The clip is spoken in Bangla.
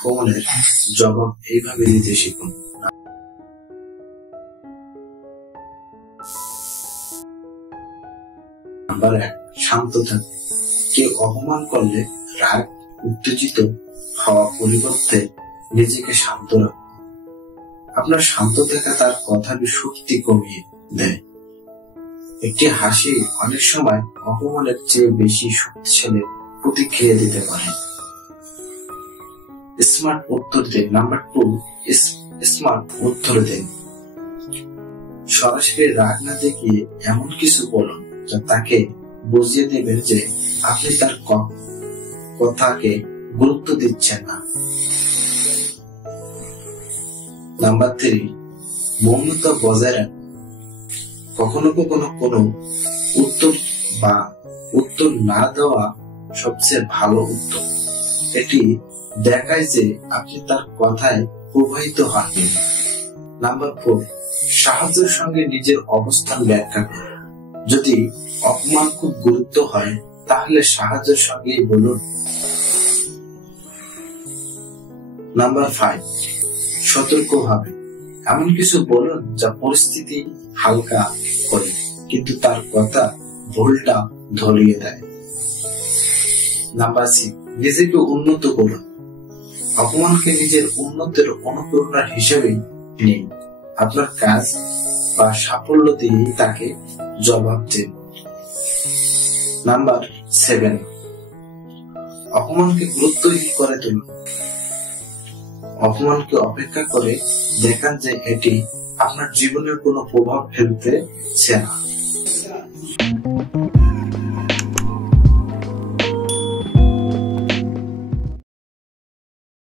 অপমানের জবাব এইভাবে দিতে শিখুন। নাম্বার 1, শান্ত থাকুন। কেউ অপমান করলে রাগ উত্তেজিত হওয়া পরিবর্তে নিজেকে শান্ত রাখুন। আপনার শান্ত থাকা তার কথার শক্তি কমিয়ে দেয়। একটি হাসি অনেক সময় অপমানের চেয়ে বেশি শক্তিশালী প্রতিক্রিয়া দিতে পারে। স্মার্ট উত্তর দিন। নাম্বার 2, স্মার্ট উত্তর দিন। সরাসরি রাগ না দেখিয়ে এমন কিছু বলুন যা তাকে বুঝিয়ে দেবেন যে আপনি তার কথাকে গুরুত্ব দিচ্ছেন না। নাম্বার 3, মৌনতা বজায় রাখুন। কখনো কখনো কোনো উত্তর না দেওয়া সবচেয়ে ভালো উত্তর। এটি দেখায় যে আপনি তার কথায় প্রভাবিত হননি। নাম্বার 4, সাহায্যের সঙ্গে নিজের অবস্থান ব্যাখ্যা করুন। যদি অপমান খুব গুরুত্ব হয় তাহলে সাহায্যের সঙ্গে বলুন। নাম্বার 5, সতর্কভাবে এমন কিছু বলুন যা পরিস্থিতি হালকা করে কিন্তু তার কথা ভুলটা ধরিয়ে দেয়। নাম্বার 6, নিজেকে উন্নত করুন। অপমানকে নিজের উন্নতির অনুপ্রেরণা হিসেবে নিন। আপনার কাজ বা সাফল্য দিয়ে তাকে জবাব দিন। নাম্বার 7, অপমানকে গুরুত্বহীন করে তুলুন। অপমানকে অপেক্ষা করে দেখান যে এটি আপনার জীবনের কোনো প্রভাব ফেলতেছে না।